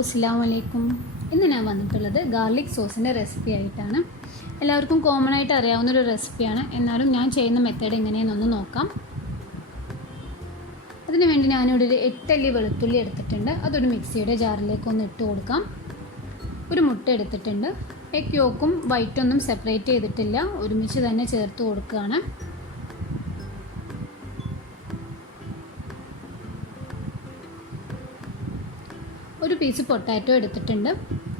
അസ്സലാമു അലൈക്കും. ഇന്ന് ഞാൻ വന്നിട്ടുള്ളത് ഗാർലിക് സോസിൻ്റെ റെസിപ്പി ആയിട്ടാണ്. എല്ലാവർക്കും കോമൺ ആയിട്ട് അറിയാവുന്നൊരു റെസിപ്പിയാണ്. എന്നാലും ഞാൻ ചെയ്യുന്ന മെത്തേഡ് എങ്ങനെയെന്നൊന്ന് നോക്കാം. അതിന് വേണ്ടി ഞാനിവിടെ ഒരു 8 അല്ലി വെളുത്തുള്ളി എടുത്തിട്ടുണ്ട്. അതൊരു മിക്സിയുടെ ജാറിലേക്ക് ഒന്ന് ഇട്ട് കൊടുക്കാം. ഒരു മുട്ട എടുത്തിട്ടുണ്ട്. എഗ് യോക്കും വൈറ്റൊന്നും സെപ്പറേറ്റ് ചെയ്തിട്ടില്ല, ഒരുമിച്ച് തന്നെ ചേർത്ത് കൊടുക്കുകയാണ്. ഒരു പീസ് പൊട്ടാറ്റോ എടുത്തിട്ടുണ്ട്.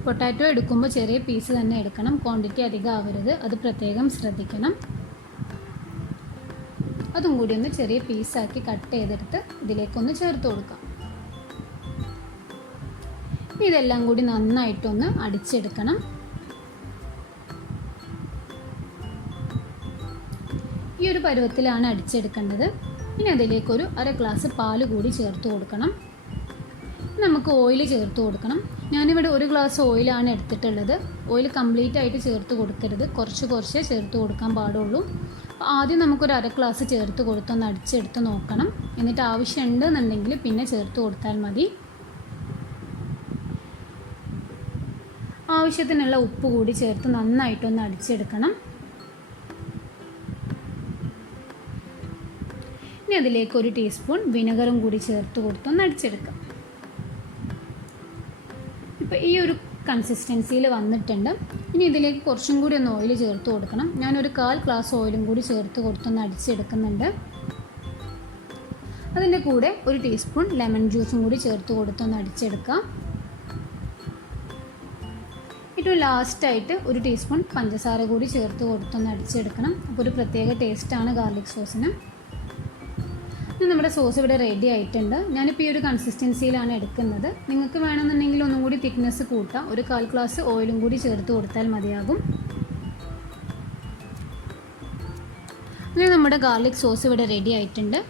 പൊട്ടാറ്റോ എടുക്കുമ്പോൾ ചെറിയ പീസ് തന്നെ എടുക്കണം, ക്വാണ്ടിറ്റി അധികം ആവരുത്, അത് പ്രത്യേകം ശ്രദ്ധിക്കണം. അതും കൂടി ഒന്ന് ചെറിയ പീസാക്കി കട്ട് ചെയ്തെടുത്ത് ഇതിലേക്കൊന്ന് ചേർത്ത് കൊടുക്കാം. ഇതെല്ലാം കൂടി നന്നായിട്ടൊന്ന് അടിച്ചെടുക്കണം. ഈ ഒരു പരുവത്തിലാണ് അടിച്ചെടുക്കേണ്ടത്. ഇനി അതിലേക്കൊരു 1/2 ഗ്ലാസ് പാല് കൂടി ചേർത്ത് കൊടുക്കണം. നമുക്ക് ഓയിൽ ചേർത്ത് കൊടുക്കണം. ഞാനിവിടെ 1 ഗ്ലാസ് ഓയിലാണ് എടുത്തിട്ടുള്ളത്. ഓയിൽ കംപ്ലീറ്റ് ആയിട്ട് ചേർത്ത് കൊടുക്കരുത്, കുറച്ച് ചേർത്ത് കൊടുക്കാൻ പാടുള്ളൂ. അപ്പോൾ ആദ്യം നമുക്കൊരു 1/2 ഗ്ലാസ് ചേർത്ത് കൊടുത്തൊന്ന് അടിച്ചെടുത്ത് നോക്കണം. എന്നിട്ട് ആവശ്യമുണ്ടെന്നുണ്ടെങ്കിൽ പിന്നെ ചേർത്ത് കൊടുത്താൽ മതി. ആവശ്യത്തിനുള്ള ഉപ്പ് കൂടി ചേർത്ത് നന്നായിട്ടൊന്ന് അടിച്ചെടുക്കണം. ഇനി അതിലേക്ക് 1 ടീസ്പൂൺ വിനെഗറും കൂടി ചേർത്ത് കൊടുത്തൊന്ന് അടിച്ചെടുക്കാം. ഇപ്പോൾ ഈ ഒരു കൺസിസ്റ്റൻസിയിൽ വന്നിട്ടുണ്ട്. ഇനി ഇതിലേക്ക് കുറച്ചും കൂടി ഒന്ന് ഓയിൽ ചേർത്ത് കൊടുക്കണം. ഞാനൊരു 1/4 ഗ്ലാസ് ഓയിലും കൂടി ചേർത്ത് കൊടുത്തൊന്ന് അടിച്ചെടുക്കുന്നുണ്ട്. അതിൻ്റെ കൂടെ 1 ടീസ്പൂൺ ലെമൺ ജ്യൂസും കൂടി ചേർത്ത് കൊടുത്തൊന്ന് അടിച്ചെടുക്കാം. ഏറ്റവും ലാസ്റ്റായിട്ട് 1 ടീസ്പൂൺ പഞ്ചസാര കൂടി ചേർത്ത് കൊടുത്തൊന്ന് അടിച്ചെടുക്കണം. അപ്പോൾ ഒരു പ്രത്യേക ടേസ്റ്റാണ് ഗാർലിക് സോസിന്. നമ്മുടെ സോസ് ഇവിടെ റെഡി ആയിട്ടുണ്ട്. ഞാനിപ്പോൾ ഈ ഒരു കൺസിസ്റ്റൻസിയിലാണ് എടുക്കുന്നത്. നിങ്ങൾക്ക് വേണമെന്നുണ്ടെങ്കിൽ ഒന്നും കൂടി തിക്നെസ് കൂട്ടാം. ഒരു 1/4 ഗ്ലാസ് ഓയിലും കൂടി ചേർത്ത് കൊടുത്താൽ മതിയാകും. അങ്ങനെ നമ്മുടെ ഗാർലിക് സോസ് ഇവിടെ റെഡി ആയിട്ടുണ്ട്.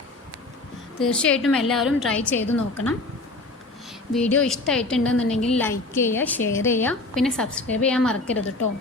തീർച്ചയായിട്ടും എല്ലാവരും ട്രൈ ചെയ്ത് നോക്കണം. വീഡിയോ ഇഷ്ടമായിട്ടുണ്ടെന്നുണ്ടെങ്കിൽ ലൈക്ക് ചെയ്യുക, ഷെയർ ചെയ്യുക, പിന്നെ സബ്സ്ക്രൈബ് ചെയ്യാൻ മറക്കരുത് കേട്ടോ.